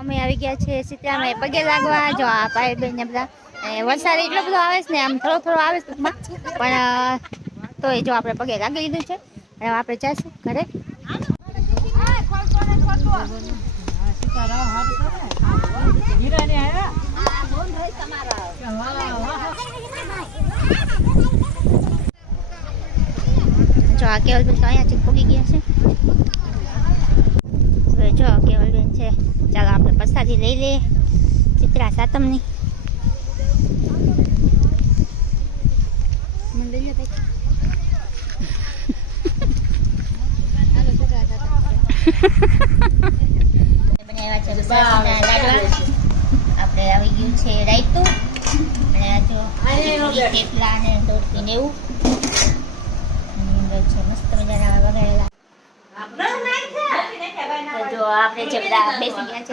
અમે આવી ગયા છે સીતારામ પગે લાગવા. જો આ ભાઈ બેન ને બધા વરસાદ એટલો બધો આવે છે ને, આમ થોડો થોડો આવે છે ટૂંકમાં, પણ તોય જો આપણે પગે લાગી લીધું છે. હવે આપણે જઈશું ઘરે. જો આ કેવલબેન તો અહીંયાથી પગી ગયા છે. હવે જો કેવલબેન છે, ચાલો આપણે પ્રસાદી લઈ લઈએ ચિત્રા સાતમની. બનાવ્યા છે આપણે આવી ગયું છે રાયતું, અને આ જો થેપલા ને દોડકી ને એવું છે મસ્ત મજાના વગાડેલા. જો આપણે જે બધા બેસી ગયા છે